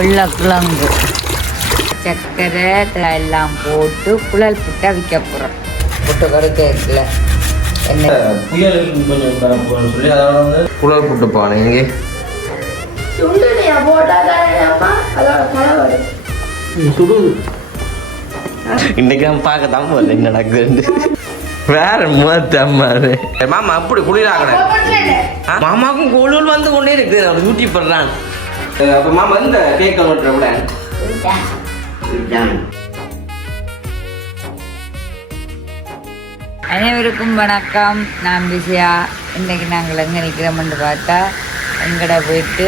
வெள்ளக்கிழங்கு சர்க்கரை எல்லாம் போட்டு குழல் புட்டை விற்க போகிறோம் புட்டு கருத்து இருக்குல்ல குழல் புட்டு பானை. இங்கே. இன்னைக்கு நான் பார்க்க தான் என்ன வேற மாத்தாமாரு மாமா அப்படி குளிராகணும். மாமாக்கும் கொழுவில் வந்து கொண்டே இருக்குது அவர் ஊட்டி படுறான். அப்போ மாமா இந்த கேக் விட்டுறப்பட அனைவருக்கும் வணக்கம். நான் பிஸியா. இன்னைக்கு நாங்கள் எங்கே நிற்கிறோம்னு பார்த்தா எங்கட போயிட்டு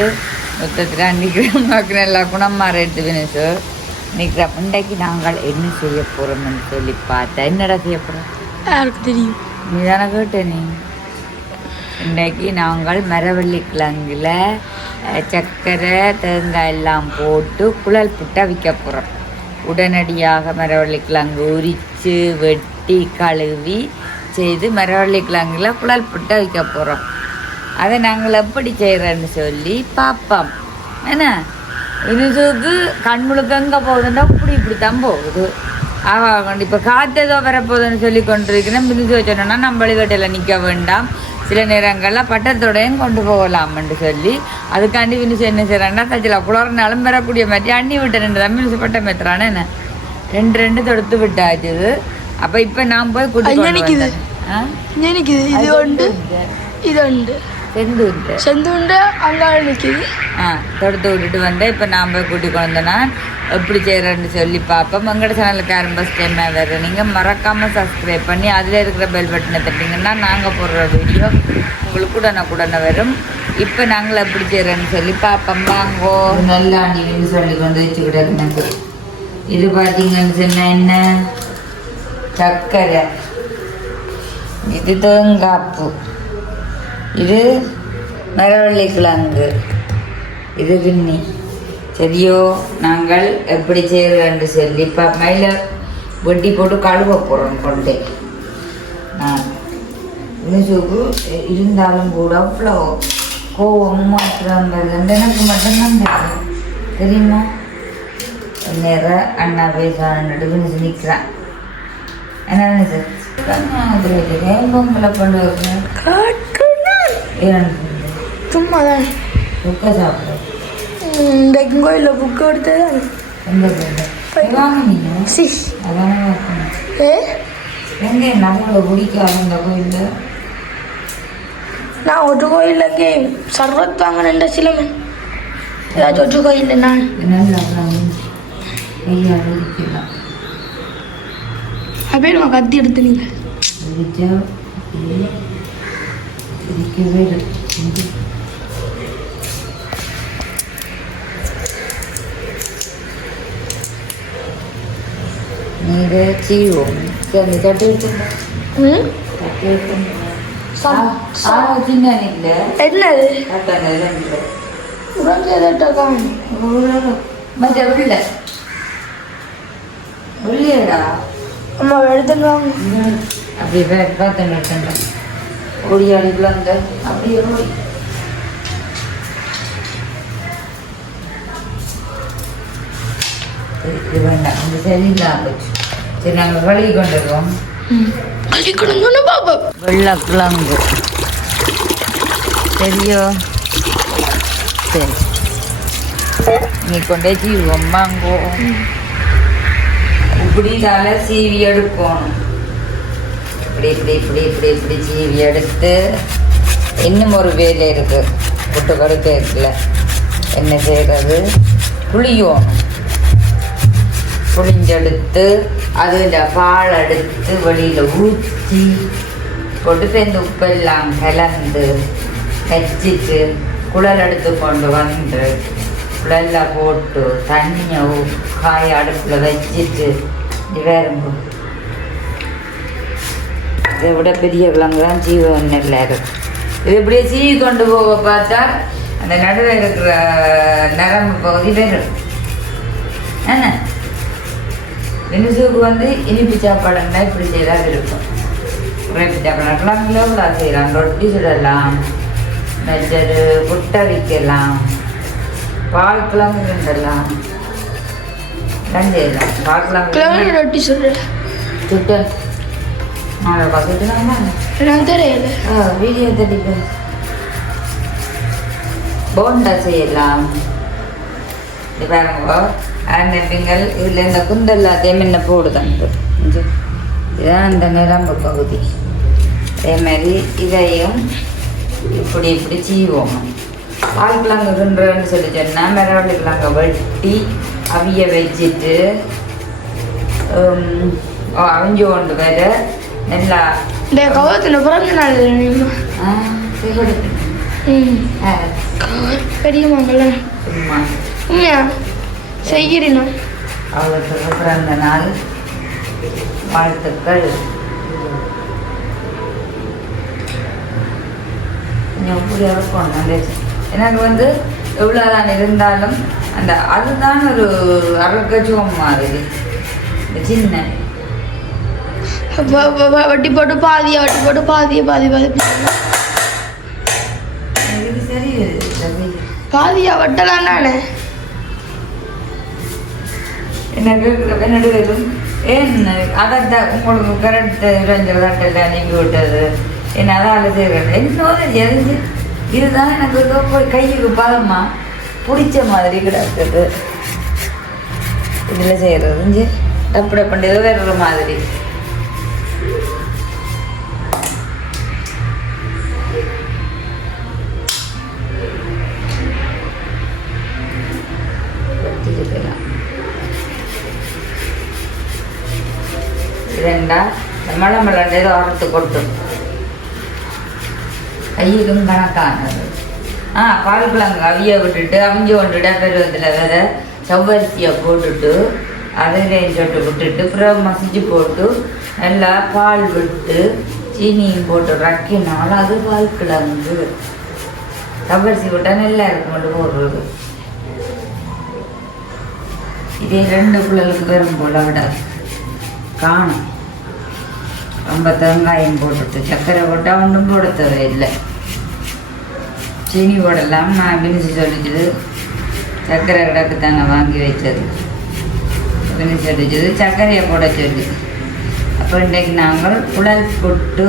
மொத்தத்தில் நிற்கிறோம் பார்க்குற எல்லா குணமாக எடுத்து வினசு. நிற்கிறோம் இன்றைக்கு நாங்கள் என்ன செய்ய போகிறோம்னு சொல்லி பார்த்தா என்னடா செய்ய போகிறோம் யாருக்கு தெரியும்? நீ தானே கேட்ட நீ. இன்றைக்கு நாங்கள் மரவள்ளி கிழங்குல சர்க்கரை தேங்காய் எல்லாம் போட்டு குழல் புட்டை விற்க போகிறோம் உடனடியாக மரவள்ளி கிழங்கு உரித்து வெட்டி கழுவி செய்து மரவள்ளி கிழங்குல குழல் புட்டை விற்க போகிறோம் அதை நாங்கள் எப்படி செய்கிறோன்னு சொல்லி பார்ப்போம். என்ன? இனிசுக்கு கண் முழுக்க எங்கே போகுதுன்னா இப்படி இப்படி தான் போகுது. ஆக இப்போ காற்று ஏதோ வரப்போகுதுன்னு சொல்லி கொண்டிருக்கிறேன். மிதிச்சு வச்சோன்னா நம்ம வழிகட்டையில் நிற்க வேண்டாம். சில நேரங்களில் பட்டத்தோடையும் கொண்டு போகலாம்னு சொல்லி அதுக்காண்டி வினிச்சு என்ன செய்கிறான்னா தச்சில் குளர்னாலும் வரக்கூடிய மாதிரி அண்ணி விட்டு ரெண்டு மினிச்சு பட்டம் ஏற்றுறானே என்ன? ரெண்டு ரெண்டு தொடுத்து விட்டாச்சு அப்போ இப்போ நான் போய் எனக்கு இது உண்டு இது உண்டு செந்து விட்டு செந்து உண்டு அங்கால நிக்குது ஆ தொடுத்து விட்டுட்டு வந்தேன் இப்போ நான் போய் கூட்டி கொண்டு வந்தேன்னா எப்படி செய்கிறேன்னு சொல்லி பார்ப்போம். எங்களோட சேனலுக்கு யாரும் ஃபஸ்ட் டைமாக வேறு நீங்கள் மறக்காமல் சப்ஸ்கிரைப் பண்ணி அதில் இருக்கிற பெல் பட்டனை தட்டிங்கன்னா நாங்கள் போடுற வீடியோ உங்களுக்கு உடனே உடனே வரும். இப்போ நாங்கள் எப்படி செய்கிறேன்னு சொல்லி பார்ப்போம். வாங்கோ. நல்லா அணின்னு சொல்லி கொண்டு வச்சுக்கிட்டு இது பார்த்தீங்கன்னு சொன்னால் என்ன? சர்க்கரை. இது தேங்காய்ப்பு இது மரவள்ளி கிழங்கு இது கிண்ணி சரியோ நாங்கள் எப்படி செய்கிறோன்னு சொல்லி இப்போ மயில வெட்டி போட்டு கழுவ போகிறோம் கொண்டே. நான் மிசுக்கு இருந்தாலும் கூட அவ்வளோ கோவம் மாற்றம் வருது. எனக்கு மட்டும்தான் தெரியும். தெரியுமா? நேரம் அண்ணா பேசான்னு மினிசு நிற்கிறான் என்ன சார் கல்யாணத்தில் வச்சுருக்கேன் பொங்கலை பண்ண வைக்கிறேன் ஏன் சும்மா தான் புக்கை சாப்பிடு. இந்த கோயிலில் புக்கு எடுத்தது எந்த ஏ? எங்கே நம்மளை பிடிக்காது அந்த கோயிலில்? நான் ஒரு கோயிலுக்கு சர்வத் வாங்கின சிலமே ஏதாச்சும் ஒரு கோயில் நான். அப்படியே நம்ம கத்தி எடுத்து நீங்க இருக்கவே இருக்கு நீங்க செய்வோம் சரி தட்டு வைக்கணும் தட்டு வைக்கணும் இல்லை? என்னது? இல்லை மற்ற உள்ள. உள்ளேடா. அம்மா எடுத்துட்டு வாங்க. அப்படி ஓடியாடிக்குள்ள அந்த அப்படியே ஓடி இது வேண்டாம். இந்த சரியில்லாம போச்சு சரி நாங்கள் கழுவி கொண்டுருக்கோம் வெள்ளக்கிழங்கு. சரியோ? சரி. நீ கொண்டே சீவுவோம் வாங்கோ. இப்படினால சீவி எடுக்கணும் இப்படி இப்படி இப்படி இப்படி இப்படி சீவி எடுத்து இன்னும் ஒரு வேலை இருக்கு. புட்டு கடுக்க இருக்குல்ல. என்ன செய்கிறது புளியும். புளிஞ்செடுத்து அதில் பால் எடுத்து வெளியில் ஊற்றி கொண்டு இந்த உப்பெல்லாம் கலந்து வச்சிட்டு குழல் எடுத்து கொண்டு வந்து குழலில் போட்டு தண்ணியை ஊ- காய அடுப்பில் வச்சிட்டு வேறுங்க இதை விட பெரிய கிழங்கு தான் ஜீவன் நெல்ல இருக்கு இது இப்படியே சீவி கொண்டு போக பார்த்தா அந்த நடுவில் இருக்கிற நரம்பு பகுதி வெறும். என்ன? மினுசுக்கு வந்து இனிப்பு சாப்பாடுன்னா இப்படி செய்தால் இருக்கும். இனிப்பு சாப்பாடு கிழங்குல கூட செய்யலாம். ரொட்டி சுடலாம் மற்றது புட்டை வைக்கலாம் பால் கிழங்கு ரெண்டெல்லாம் ரெண்டு இல்லை பால் கிழங்கு ரொட்டி சொல்கிறேன் சுட்டு எனக்கு தெரியல வீடியோ தட்டிப்பு போண்டா செய்யலாம் இது பாருங்க ஆரம்பிங்கள் இதில் இந்த குண்டு எல்லாத்தையும் என்ன போடுதாங்க இதுதான் அந்த நிரம்பு பகுதி அதே மாதிரி இதையும் இப்படி இப்படி செய்வோம் பால் கிழங்கு கிண்டுறேன்னு சொல்லி சொன்னால் மிரவள்ளி கிழங்க வெட்டி அவிய வச்சுட்டு அவிஞ்சு கொண்டு வர நல்லா இந்த கவலத்தில் பிறந்த நாள் தெரியுமா ஆ, சிவடு. ம் ஆ, பெரிய மங்களம் சும்மா உண்மையா செய்கிறீனா அவளுக்கு பிறந்த நாள் வாழ்த்துக்கள் எனக்கு வந்து எவ்வளோதான் இருந்தாலும் அந்த அதுதான் ஒரு அருக்கச்சுவம் மாதிரி சின்ன வட்டி போட்டு பாதியா வட்டி போட்டு பாதியா பாதி பாதி. இது சரி பாதியா வட்டலாம் தானே எனக்கு என்னோட வெறும் ஏன் அதான் உங்களுக்கு கரெக்ட் ரஞ்சல் தட்டில் அனுப்பி விட்டது. என்ன அதால் செய்கிறேன் இன்னொரு எரிஞ்சு இதுதான் எனக்கு ஏதோ போய் கைக்கு பதமா பிடிச்ச மாதிரி கிடக்குது. இதில் செய்கிறது அப்படி பண்ணது வேற மாதிரி. ಇದ್ರಿಂದ ಮಳೆ ಮಲನೇದು ಹೊರತು ಕೊಟ್ಟು கையிலும் கணக்கானது. ஆ பால்குழங்கு அவிய விட்டுட்டு அவிஞ்சு கொண்டுட்டு பெருவத்தில் வேற செவ்வரிசியை போட்டுட்டு அதையும் சொட்டு விட்டுட்டு பிறகு மசிஞ்சு போட்டு நல்லா பால் விட்டு சீனியும் போட்டு ரக்கினாலும் அது பால் கிழங்கு செவ்வரிசி விட்டா நல்லா இருக்கும் போடுறது. இதே ரெண்டு பிள்ளைகளுக்கு வெறும் போல விடாது. காணும். ரொம்ப தேங்காயும் போட்டுட்டு சர்க்கரை போட்டால் ஒன்றும் போட தேவையில்லை. சீனி போடலாம். நான் பினிச்சு சொல்லிச்சது சர்க்கரை கிடக்கு தானே வாங்கி வச்சது பினிச்சு சொல்லிச்சது சர்க்கரையை போட சொல்லி. அப்போ இன்றைக்கு நாங்கள் உடல் புட்டு.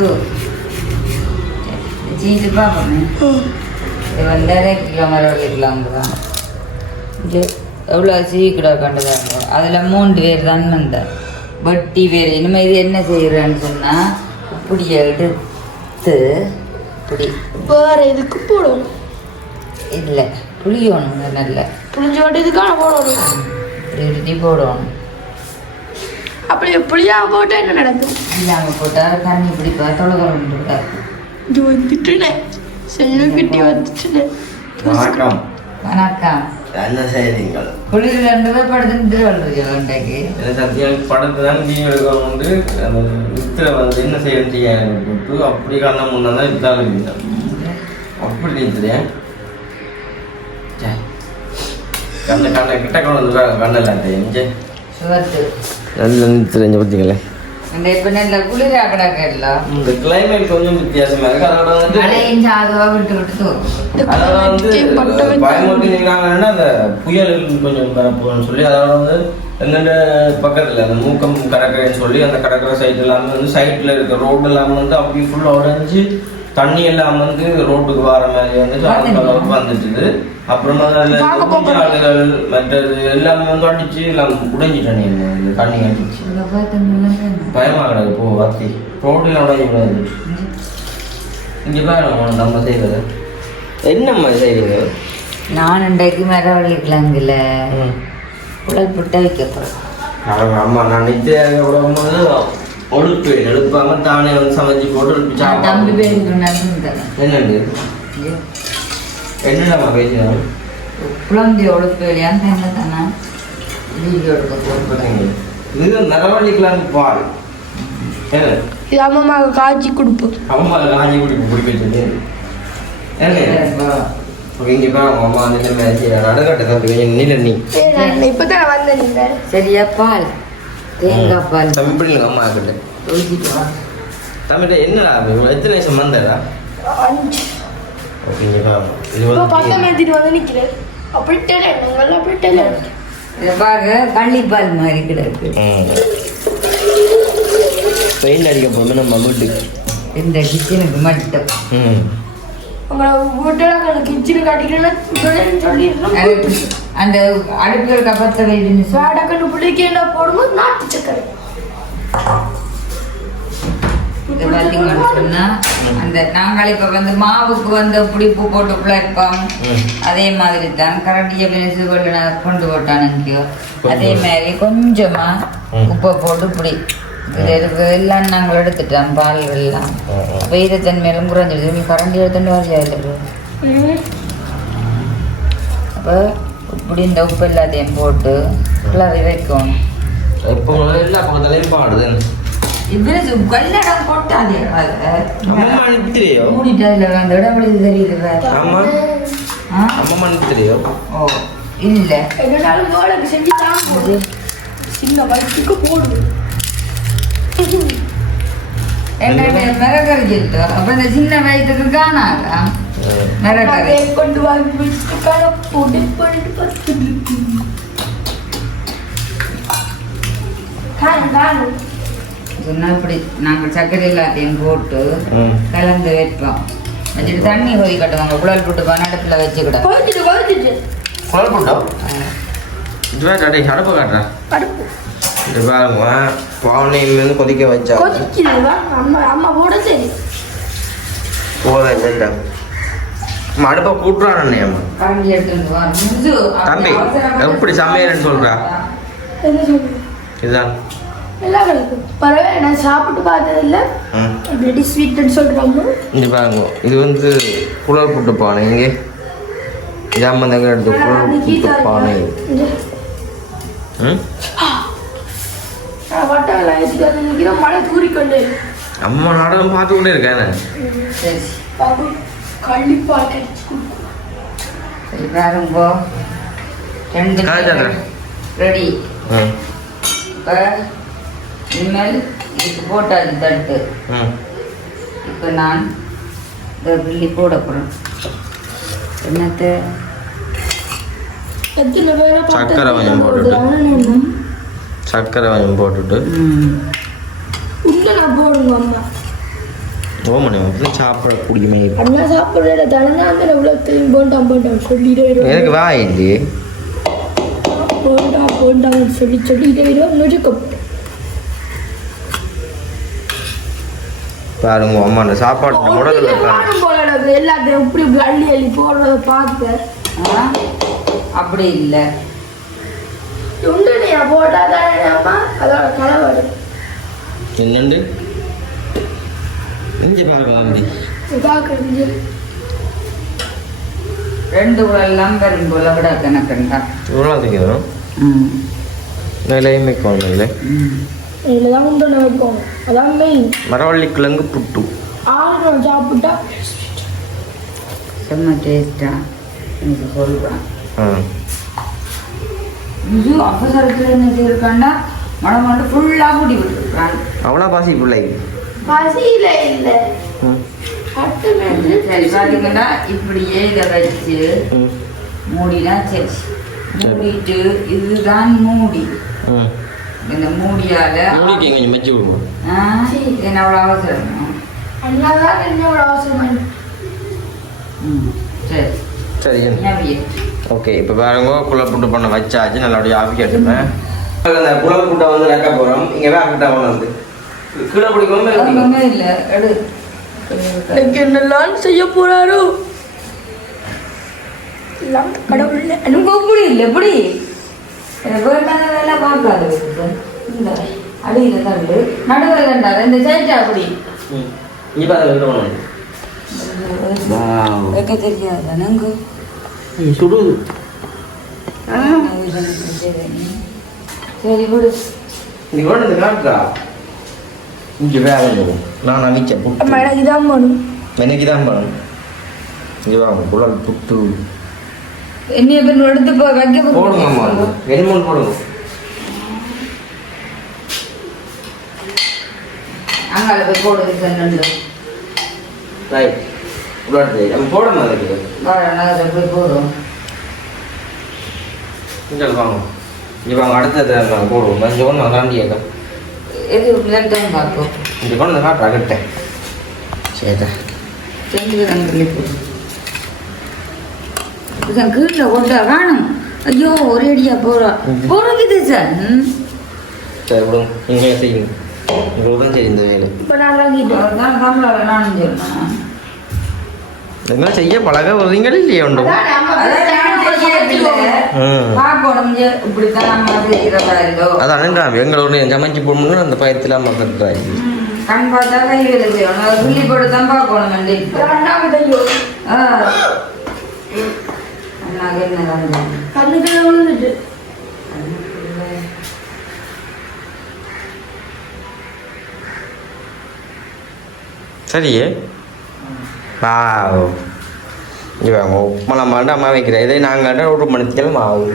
சீட்டு பார்ப்போமே. இது வந்து கிலோ மரம் கிலோங்க இது எவ்வளோ சீக்கிரம் கண்டுதாங்க அதில் மூன்று பேர் தான் வந்தார் வட்டி வேறு இனிமேல் இது என்ன செய்கிறேன்னு சொன்னால் இப்படி எடுத்து இப்படி. வேற எதுக்கு போடணும்? இல்லை புளியணும் நல்ல. புளிஞ்ச வாட்டி இதுக்கான போடணும். இப்படி போடணும். அப்படி எப்படியா போட்டா என்ன நடக்கும்? இல்லாமல் போட்டால் தண்ணி பிடிப்பா தொலைகரம் இருக்காது இது வந்துட்டுனே. செல்லும் கிட்டி வந்துட்டுனே. வணக்கம். வணக்கம். என்ன செய்றீங்கள் குளிர் ரெண்டு பேர் படுத்துட்டு சொல்றீங்க இன்றைக்கு என்ன படத்தை தான் நீங்கள் எடுக்கணும் வந்து வித்தில் வந்து என்ன செய்யணும் செய்ய போட்டு அப்படி கண்ண முன்னா தான் வித்தால் இருக்கிறேன் அப்படி நிறுத்துறேன் கண்ணை கண்ணை கிட்ட கொண்டு வந்து கண்ணெல்லாம் தெரிஞ்சு நல்ல பார்த்தீங்களே கிளைமேட் கொஞ்சம் வித்தியாசமா இருக்கு அதோட வந்து மழையும் சாதுவா விட்டு விட்டு தூரும் அதோட வந்து பயமுறுத்தி நிற்கிறாங்கன்னா அந்த புயல் கொஞ்சம் வரப்போகுதுன்னு சொல்லி அதோட வந்து எங்கள்ட பக்கத்தில் அந்த மூக்கம் கடற்கரைன்னு சொல்லி அந்த கடற்கரை சைடு எல்லாமே வந்து சைட்டில் இருக்க ரோடு எல்லாமே வந்து அப்படி ஃபுல்லாக உடஞ்சி தண்ணி எல்லாம் வந்து ரோட்டுக்கு வர மாதிரி வந்து அளவுக்கு வந்துட்டுது. அப்புறமா அதில் ஆளுகள் மற்றது எல்லாமே வந்து அடிச்சு எல்லாம் தண்ணி இந்த தண்ணி அடிச்சு. இவ்வளோ பார்த்து பயமா கிடக்கு போ வாத்தி ரோட்டில் உடஞ்சி இங்கே பாருங்க நம்ம செய்வது. என்னம்மா செய்வீங்க நான் இன்றைக்கு மரவள்ளி கிழங்குல குழல் புட்டை வைக்க போகிறேன் அம்மா நான் நித்தியாக விடும்போது ஒழுப்பு எழுப்பாம தானே வந்து சமைச்சு போட்டு ஒழுப்பி தம்பி நடந்து என்னண்டு என்னடா பேசினாங்க குழந்தை ஒழுப்பு இல்லையான்னு தானே? எடுக்க போகிறேன் இது நரவழிக்கலாம் பால். இது அம்மாவுக்கு காய்ச்சி கொடுப்போம் அம்மா காஞ்சி குடிப்பு குடிக்க சொல்லி என்ன இங்கே பாருங்க அம்மா வந்து நீ இப்போ தான் நீங்கள் சரியா பால். தேங்காய் பால். தம்பி இப்படி இல்லைங்க அம்மா கிட்ட ஊற்றிட்டு வா. தம்பிட்ட என்னடா இது? எத்தனை ஓகே இங்கே பாருங்க. இது வந்து நிற்கிறேன் அப்படி டேலண்ட் அப்படி டேலண்ட் பாருங்க கள்ளிப்பால் மாதிரி கிடக்கு. பெயிண்ட் அடிக்க போகுது நம்ம வீட்டுக்கு? இந்த கிச்சனுக்கு மட்டும். ம். அந்த அடுப்பில் வாடகை பிள்ளைக்கு என்ன போடும்போது நாட்டு சக்கரை இது பார்த்தீங்கன்னு சொன்னா அந்த நாங்கள் இப்போ வந்து மாவுக்கு வந்து புளிப்பு போட்டு குழைப்போம். ம். அதே மாதிரி தான் கரண்டியை கொண்டு போட்டானுங்க. அதே மாதிரி கொஞ்சமா. உப்பை போட்டு இருக்கு எல்லாம் நாங்கள் எடுத்துட்டோம் பால் எல்லாம். ம், ம். அப்போ ஈரத்தன்மையிலும் குறைஞ்சிடுது நீ கரண்டி எடுத்துட்டு வரையா இல்லை. அப்போ இப்படி இந்த உப்பு எல்லாத்தையும் போட்டு கிளறி வைக்கணும் இப்போ எல்லா பக்கத்துலையும் பாடுது இவரு கல்லடம் போட்டாதே அதை. அம்மா நித்திரையோ மூடிட்டு அதில் அந்த இடவெளி தெரியுது வேற. ஆமா ஆ? அம்மா நித்திரையோ ஓ இல்லை. என்னாலும் வேலைக்கு செஞ்சு தான் போடு சின்ன வயசுக்கு போடு என்னுடைய மிரகரிச்சிட்டு அப்போ இந்த சின்ன வயசுக்கு காணாதா? மிரகரி கொண்டு வாங்கி வச்சுட்டு போட்டு போட்டு பத்து காணும் காணும். சொன்னா இப்படி நாங்கள் சர்க்கரை எல்லாத்தையும் போட்டு கலந்து வைப்போம். வச்சுட்டு தண்ணி போய் கட்டுவாங்க. குழல் போட்டு பன்னடத்தில் வச்சுக்கிட. கொதிச்சுட்டு கொதிச்சுட்டு குழல் போட்டோம் இது வேற அடே அடுப்பு காட்டுறேன் படுப்பு இது பாருங்க பாவனையும் வந்து கொதிக்க வச்சா அம்மா அம்மா போட சரி. போதும் அம்மா அடுப்பை கூட்டுறானே அம்மா. வா. முது தம்பி, எப்படி சமையல்னு சொல்றா? இதுதான் எல்லாம் கிடக்கும் பரவாயில்ல நான் சாப்பிட்டு பார்த்ததில்ல. ம். எப்படி ஸ்வீட்னு சொல்கிறோமோ இங்க பாருங்க இது வந்து குழல் புட்டு பானை இங்கே. ஜாமந்தங்க எடுத்து குழல் புட்டு பானை. ம் வட்டம் எல்லாம் ஏற்றிட்டு வந்து நிற்கிறோம் மழை தூரிக்கொண்டு. அம்மா நாடகம் பார்த்து கொண்டே இருக்கேன் பாருங்க. ரெண்டு. ரெடி. இப்போ இனிமேல் இதுக்கு போட்டாச்சு தட்டு ம் இப்போ நான் இந்த பில்லி போட போகிறேன் என்னத்தை சக்கரை கொஞ்சம் போட்டுட்டு. சர்க்கரை கொஞ்சம் போட்டுட்டு. ம் உள்ள நான் போடுங்க அம்மா. ஓமனி வந்து சாப்பிட பிடிக்குமே. அண்ணா சாப்பிடுற தடனா அந்த உலகத்தையும் போண்டாம் போண்டாம் சொல்லிட்டு எனக்கு வருவோம் வா இல்லையே. போண்டா போண்டாம் சொல்லி சொல்லிட்டு பாருங்க அம்மா போல நடக்குது. எல்லாத்தையும் இப்படி இப்படி அள்ளி அள்ளி போடுறத பார்த்தேன் அப்படி இல்லை. உண்டனையா போட்டாதானே அம்மா? அதோட கலவரம் என்னண்டு? இங்கே பாருங்க தம்பி பார்க்கறது ரெண்டு குழல்லாம் வரும் போல விட கணக்குண்டா. இவ்வளோ திங்கிறோம் ம். நிலையும் வைக்கணும் இல்லை ம். இதில் தான் உண்டனை வைப்போம் அதான் மெயின் மரவள்ளி கிழங்கு புட்டு. ஆறு சாப்பிட்டா செம்ம டேஸ்டா எனக்கு சொல்கிறேன் இது அவசரத்தில் என்ன செய்யிருக்காண்டா மழை மட்டும் ஃபுல்லாக கூட்டி விட்டுருக்கான் அவ்வளோ பாசி பிள்ளை? பசியில இல்லை. சரி பார்த்தீங்கன்னா இப்படியே இதை வச்சு மூடினா சரி. மூடிட்டு இதுதான் மூடி. இந்த மூடியால மூடிக்கு கொஞ்சம் மெச்சு ஆ, என்ன அவ்வளோ அவசரம்? அண்ணாதான் என்னோட அவசரம்? ம் சரி. சரி ஓகே இப்போ பாருங்க குழல் புட்டு பண்ண வச்சாச்சு. நல்லபடியாக ஆஃபி கட்டுப்பேன் அந்த குழல் புட்டை வந்து ரெக்க போகிறோம் இங்கே வேற புட்டை வந்து கீழே பிடிக்கணும் இல்லை. எடு. எனக்கு என்னெல்லாம் செய்ய போறாரோ? எல்லாம் கடவுள் எனக்கு இப்படி இல்லை. இப்படி வேண்டாத வேலை பார்க்காது. இந்த அடியில் தண்டு நடுவில் தண்டாது இந்த சைட்டா அப்படி. வாவ் வைக்க தெரியாது. நங்கு சுடுது சரி விடு. நீ கொண்டு காட்டுறா இங்கே வேலை நான் அவிச்ச அம்மா புட்டு எனக்கு இதான் போகணும் எனக்கு தான் இங்கே வாங்க குழல் புட்டு. என்னைய பின் எடுத்து போ வைக்க போ- போடுங்க அம்மா. வெறுமன் போடுங்க. அங்கால போய் சென்று ரைட். உள்ள நம்ம போட மாதிரி இருக்குது வர நகரை போய் போடும் இங்கே வாங்க. இங்கே வாங்க அடுத்தது நாங்கள் போடுவோம். கொண்டு வந்தாண்டி ஏக்கம் எது பிள்ளைதான் பார்க்கும் இங்கே கொண்டு வந்து காட்டுறா கிட்டேன் சரி செஞ்சு போடும் இதுதான் கீழே கொண்டா காணும். ஐயோ ஒரே அடியா போறா. போறதுது சார். சரி விடுங்க நீங்கள் செய்யுங்க. உங்களுக்கு தான் சரி இந்த வேலை. இப்போ நான் வாங்கிட்டேன் அவர்தான் தமிழ் நானும் சொல்லணும் செய்ய பழக வருவீங்களா இல்லையா உண்டு அதான் எங்களோட சமைச்சு போடணும்னு அந்த பயத்தில் மறந்துட்டாங்க கண் பார்த்தா கை அதை புள்ளி போட்டு தான் பார்க்கணும் மண்டி ஆ அண்ணாக்கு என்ன கண்டு கண்ணுக்கு விழுந்துட்டு சரியே இவங்க உப்பளம் மாட்டு அம்மா வைக்கிறேன் இதே நாங்கள் ஒரு மணிக்கெல்லாம்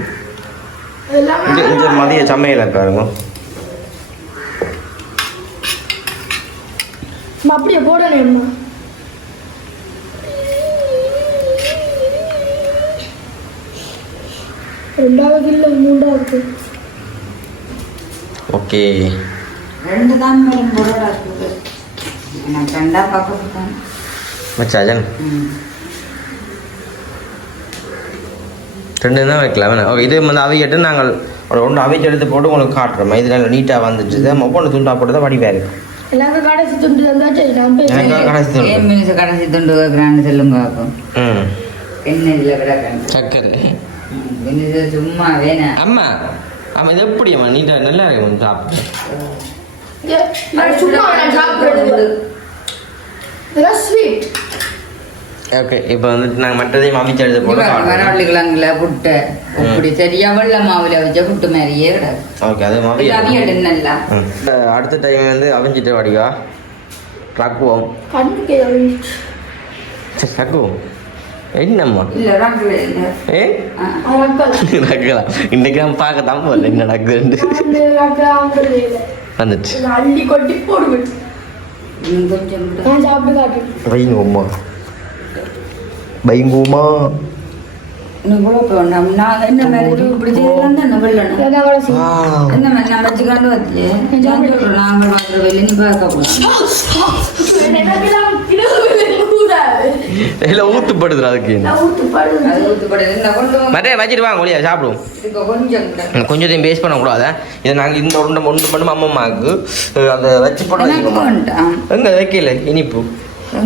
எல்லாமே இங்கே இங்கே மதிய சமையலை பாருங்க. நம்ம அப்படியே போடணும்மா ரெண்டாவது இல்லை மூன்றாவது ஓகே. ரெண்டு தான் மேடம் இருக்குது எனக்கு ரெண்டா பக்கத்து தான் வச்சாஜன் ம் ரெண்டு தான் வைக்கலாம் வேணாம். ஓகே இது வந்து அவிக்கிட்டு நாங்கள் ஒரு ஒன்று அவிச்சு எடுத்து போட்டு உங்களுக்கு காட்டுறோம். இது நல்லா நீட்டாக வந்துட்டு மொப்பொன்று துண்டா போட்டு தான் வடிவாக இருக்கும் கடைசி துண்டு தந்தாச்சு கடைசி துண்டு. வைக்கிறான்னு சொல்லுங்க இதில் கிடக்கணும் சக்கரை. சும்மா வேணாம் அம்மா ஆமாம் இது எப்படி அம்மா நீட்டாக நல்லா இருக்கும் சாப்பிட்டு சும்மா சாப்பிடுறது. இதெல்லாம் ஸ்வீட் ஓகே இப்போ வந்துட்டு நாங்கள் மற்றதையும் அவிச்சு எடுத்து போட்டு காட்டுறோம் வரவள்ளிக்கிழங்குல புட்டு இப்படி சரியா வெள்ள மாவுல வச்ச புட்டு மாதிரியே ஓகே அது அவிய அவியல் நல்லா. அடுத்த டைம் வந்து அவிஞ்சிட்டு வடிவா? ரக்குவோம். கண்ணுக்கு ரக்குவோம். என்னம்மா இல்ல ரங்குல இல்ல. ஏ? ரக்கலாம் இன்னைக்கு நம்ம பார்க்க தான் போகல என்ன நடக்குதுன்னு வந்துச்சு. நான் அள்ளி கொட்டி போடுவேன். நான் சாப்பிட்டு காட்டுறேன் வைங்கம்மா வைங்கம்மா இன்னும் கூட வேண்டாம் நான் என்ன மாதிரி இப்படி செய்யலாம் தான் வெள்ளணும் அதான் கடைசி என்ன மாதிரி நான் வச்சுக்காண்டு வச்சு நான் சொல்றேன் நாங்கள் வெளியே பார்க்க கூடாது இல்லை அதுக்கு. ஊத்து படுது அது ஊத்துப்படாது. இந்த கொண்டு வந்து மற்றே வச்சுட்டு வாங்க ஒளியா சாப்பிடுவோம். கொஞ்சத்தையும் பேஸ்ட் பண்ணக்கூடாது? இதை நாங்கள் இந்த உருண்டை ஒன்று பண்ணும் அம்மம்மாவுக்கு அஹ் அதை வச்சு போட எனக்கு வைக்கணுமா? வேண்டாம். எங்க வைக்கல? இனிப்பு.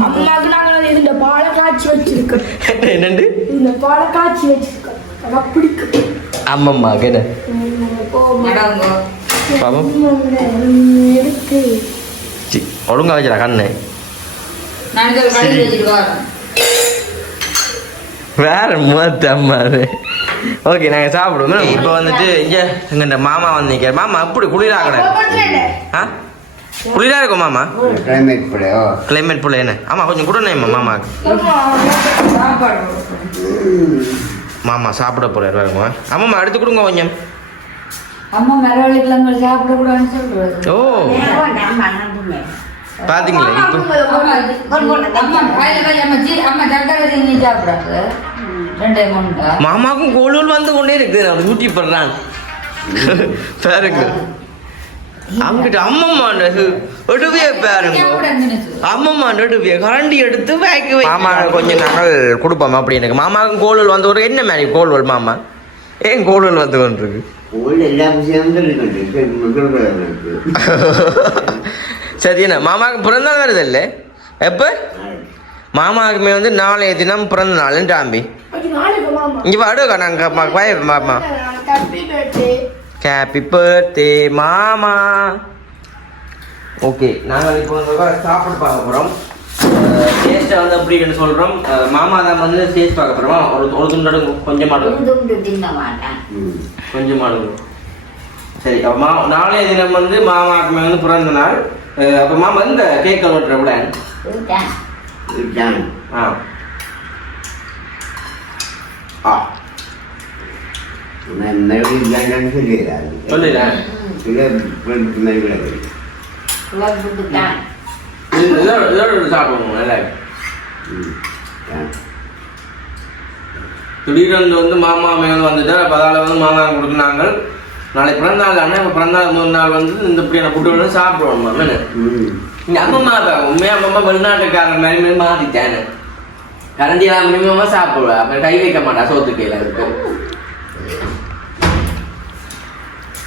அம்மாவுக்கு நாங்கள் இந்த பாலை காய்ச்சி வச்சிருக்கோம் என்னண்டு? இந்த பாலை காய்ச்சி வச்சிருக்கோம் பிடிக்கும். அம்மம்மாவுக்கு என்ன? சி ஒழுங்கா வச்சுடா கண்ணு நான் இதை கழுவி வச்சுட்டு வரேன் வேற மூத்த அம்மா அது. ஓகே நாங்கள் சாப்பிடுவோம். இப்போ வந்துட்டு இங்கே எங்கள்கிட்ட மாமா வந்து நிற்கிற மாமா அப்படி குளிராகணும் ஆ? குளிரா இருக்கும் மாமா? கிளைமேட் படையோ கிளைமேட் புள்ள என்ன? ஆமாம் கொஞ்சம் கொடுனேம்மா மாமாக்கு மாமா சாப்பிட போறாரு பாருங்க ஆமாம்மா எடுத்து கொடுங்க கொஞ்சம். அம்மா சாப்பிடக்கூடாதுன்னு ஓ. பாத்தீங்களா? மாமாக்கும் கோலூல் வந்து கொண்டே இருக்கு. அவர் ஊட்டி போடுறான். பாருங்க. அவங்கிட்ட அம்மம்மாண்ட எடுவிய பாருங்க. அம்மம்மாண்ட எடுவிய கரண்டி எடுத்து வேக்க வை மாமா கொஞ்சம் நாங்கள் கொடுப்போம் அப்படி எனக்கு. மாமாவுக்கும் கோலூல் வந்து ஒரு என்ன மாதிரி கோல்வல் மாமா? ஏன் கோலூல் வந்து கொண்டிருக்கு? சரி என்ன? மாமாவுக்கு பிறந்த நாள் வருது இல்லை? எப்போ? மாமாவுக்குமே வந்து நாளைய தினம் பிறந்த நாள் டாம்பி? இங்கே வாடுக்கா நாங்கள் மாமா. ஹாப்பி பர்த்டே மாமா. ஓகே நாங்கள் இப்போ வந்து சாப்பிட்டு பார்க்க போகிறோம் டேஸ்ட்டை வந்து அப்படின்னு சொல்கிறோம் மாமா தான் வந்து டேஸ்ட் பார்க்க போகிறோம் ஒரு ஒரு துண்டு கொஞ்சம் மாடுங்க துண்டு தின்ன மாட்டேன். கொஞ்சம் மாடுங்க சரி மா நாளைய தினம் வந்து மாமாவுக்கு வந்து பிறந்த நாள். அப்போ மாமா இந்த கேக் வெட்டுற விட ஆ. ஆ. மறுபடியும் சொல்லிடுறாரு சொல்லிடுறேன். சில மறுபடியும் இது- இதோட இதோட சாப்பிடுவோம் நல்லா. ம். ஆ. திடீரென்று வந்து மாமா மேலே வந்துட்டு அப்போ அதால் வந்து மாமா கொடுக்குனாங்க நாளைக்கு பிறந்த நாள் ஆனால் இப்போ பிறந்த நாள் முதல் நாள் வந்து இந்த இப்படியான ஃபுட்டு வந்து சாப்பிடுவோம் மாமா ம். இந்த அம்மம்மா தான் உண்மையா அம்மம்மா வெளிநாட்டுக்காரர் மாதிரி மாதிரி மாறிட்டேன் கரண்டி எல்லாம் மினிமமா சாப்பிடுவா அப்புறம் கை வைக்க மாட்டா சோத்து கையில இருக்கு.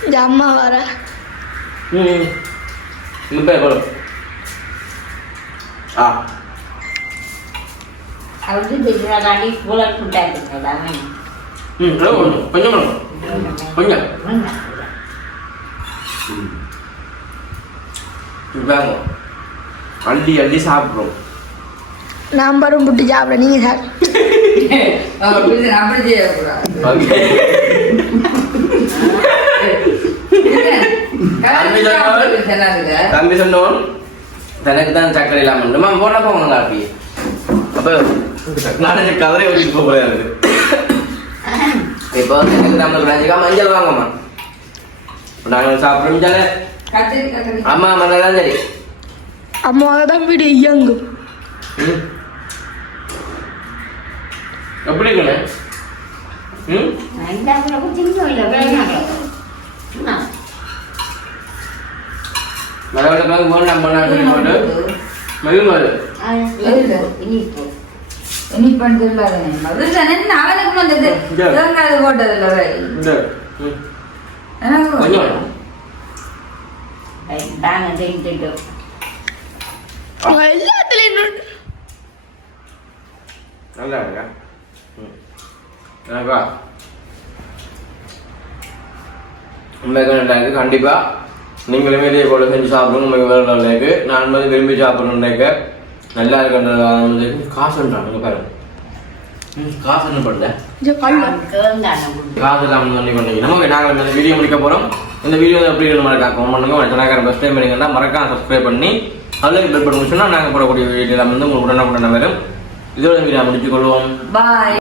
இந்த அம்மா வர. ம் இப்போ கொடு. ஆ. குழல் புட்டா இருக்கிறதாமே ம் அதோ கொஞ்சம் கொஞ்சம். கொஞ்சம் கொஞ்சம் அள்ளி அள்ளி சாப்பிட்றோம். நான் பரும் புட்டு சாப்பிட நீங்க சார் அப்படி தம்பி சொன்னோம் தனக்கு தான் சக்கரை இல்லாமல் போன போங்க காப்பி அப்போ நானே கதரை வச்சுட்டு போக இருக்கு இப்போ வந்து எனக்கு தமிழ் ராஜிக்கா மஞ்சள் வாங்கம்மா நாங்கள் சாப்பிட்றோம் ஜால அம்மா அம்மா நல்லா சரி அம்மாவை தான் வீடு இயங்கும் ம் எப்படி இருக்குண்ணே ம் மரவள்ளக்கிழங்கு போட்டு நம்ம நாட்டு போட்டு மயில் மாறு இனிப்பன் சொல்லாதே மதுரை அவனுக்கு வந்தது. தேங்காய் போட்டதில்ல வை. எல்லாத்துலயும் நல்லா இருக்கா? எனக்கா கண்டிப்பாக நீங்களுமே இதே போல செஞ்சு சாப்பிடணும் உங்களுக்கு வேறு நான் வந்து விரும்பி சாப்பிடணுன்னு நல்லா இருக்குன்றது காசுன்றாங்க பாருங்க காசு என்ன பண்ணல. காசு இல்லாமல் பண்ணி பண்ணி நம்ம நாங்கள் இந்த வீடியோ முடிக்க போகிறோம் இந்த வீடியோ எப்படி மறக்காம பண்ணுங்க. மற்றனாக்கார பெஸ்ட் டைம் பண்ணிங்கன்னா மறக்காம சப்ஸ்கிரைப் பண்ணி அதில் பெல் பண்ணி நாங்கள் போடக்கூடிய வீடியோ வந்து உங்களுக்கு உடனே உடனே வரும். இதோட வீடியோ முடிச்சுக்கொள்வோம் பாய்